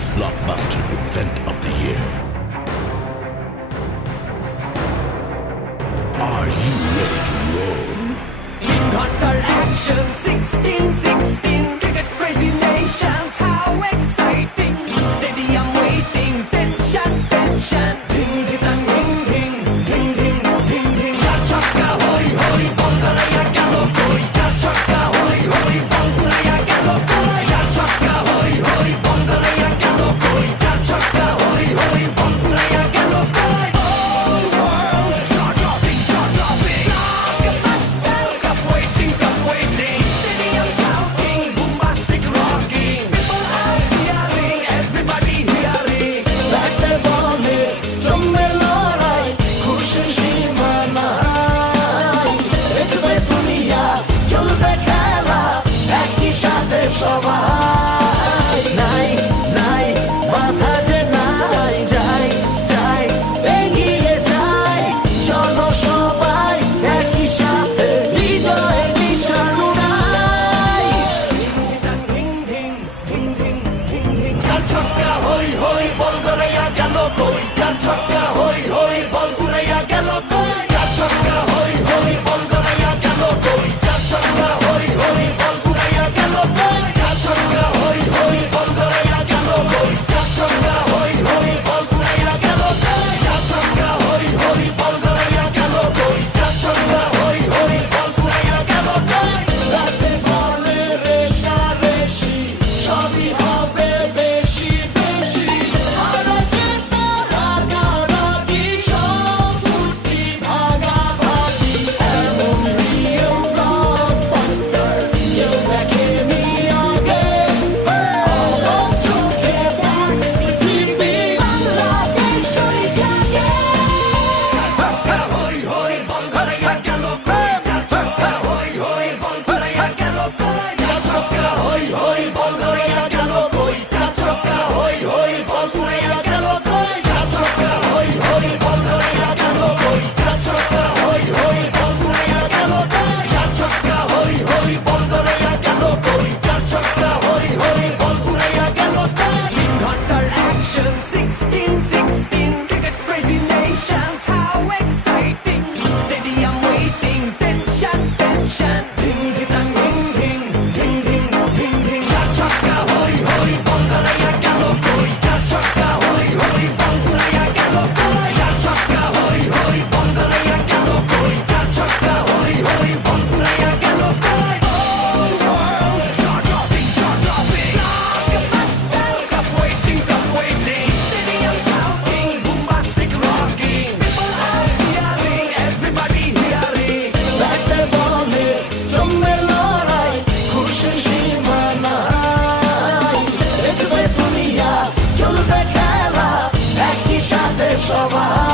biggest blockbuster event of the year. Are you ready to roll? Hunter action 1616 cricket crazy nations, how exciting! Stadium waiting, tension, tension. Ding ding dang, ding ding ding ding ding ding. Ja chakka hoi hoi, bongaraya gelo koi. Ja chakka hoi hoi, bongaraya gelo koi. Ja chakka hoi hoi, bongaraya gelo koi. Ja chakka hoi hoi, bongaraya gelo koi. All world jaw dropping, jaw dropping. Blockbuster, cup waiting, cup waiting. Stadium shouting, bombastic rocking. People are cheering, everybody hearing. ব্যাটে বলে জমে লড়াই খুশির সীমা নাই দেখবে দুনিয়া চলবে খেলা একই সাথে সবাই নাই নাই বাধা যে নাই যাই যাই এগিয়ে যাই চলো সবাই একই সাথে বিজয়ের নিশান উড়াই Ding ding ding ding ding ding. চার ছক্কা হই হই বল গড়াইয়া গেল কই চার ছক্কা হই হই বল উড়াইয়া গেল কই চার ছক্কা হই হই বল গড়াইয়া গেল কই চার ছক্কা হই হই বল উড়াইয়া গেল কই চার ছক্কা হই হই বল গড়াইয়া গেল কই চার ছক্কা হই হই বল উড়াইয়া গেল কই চার ছক্কা হই হই বল গড়াইয়া গেল কই চার ছক্কা হই হই বল উড়াইয়া গেল কই রাতে বলে রেশারেশি সবই হবে বেশি বেশি হারা জেতা রাগারাগি সব ফুটি ভাগাভাগি এমন রিয়েল ব্লকবাস্টার কেউ দেখেনি আগে অবাক চোখে দেখ পৃথিবী বাংলাদেশ ওই জাগে Chakka hoi hoi, ball gharaiya gelo koi. Chakka hoi hoi, ball gharaiya gelo koi. চার ছক্কা হই হই বল গড়াইয়া গেল কই চার ছক্কা হই হই বল উড়াইয়া গেল কই চার ছক্কা হই হই বল গড়াইয়া গেল কই চার ছক্কা হই হই বল উড়াইয়া গেল কই চার ছক্কা হই হই বল গড়াইয়া গেল কই চার ছক্কা হই হই বল উড়াইয়া গেল কই Hunter action 1616 cricket crazy nations, how exciting! Stadium waiting, tension, tension. Ding ding dang, ding ding ding ding ding ding. Ja chakka hoi hoi, bongaraya gelo koi. Ja chakka hoi hoi, bongaraya gelo koi. Ja chakka hoi hoi, bongaraya gelo koi. Ja chakka hoi hoi, bongaraya gelo koi. All world jaw dropping, jaw dropping. Blockbuster, cup waiting, cup waiting. Stadium shouting, bombastic rocking. People are cheering, everybody hearing. ব্যাটে বলে জমে লড়াই খুশির সীমা নাই দেখবে দুনিয়া চলবে খেলা একই সাথে সবাই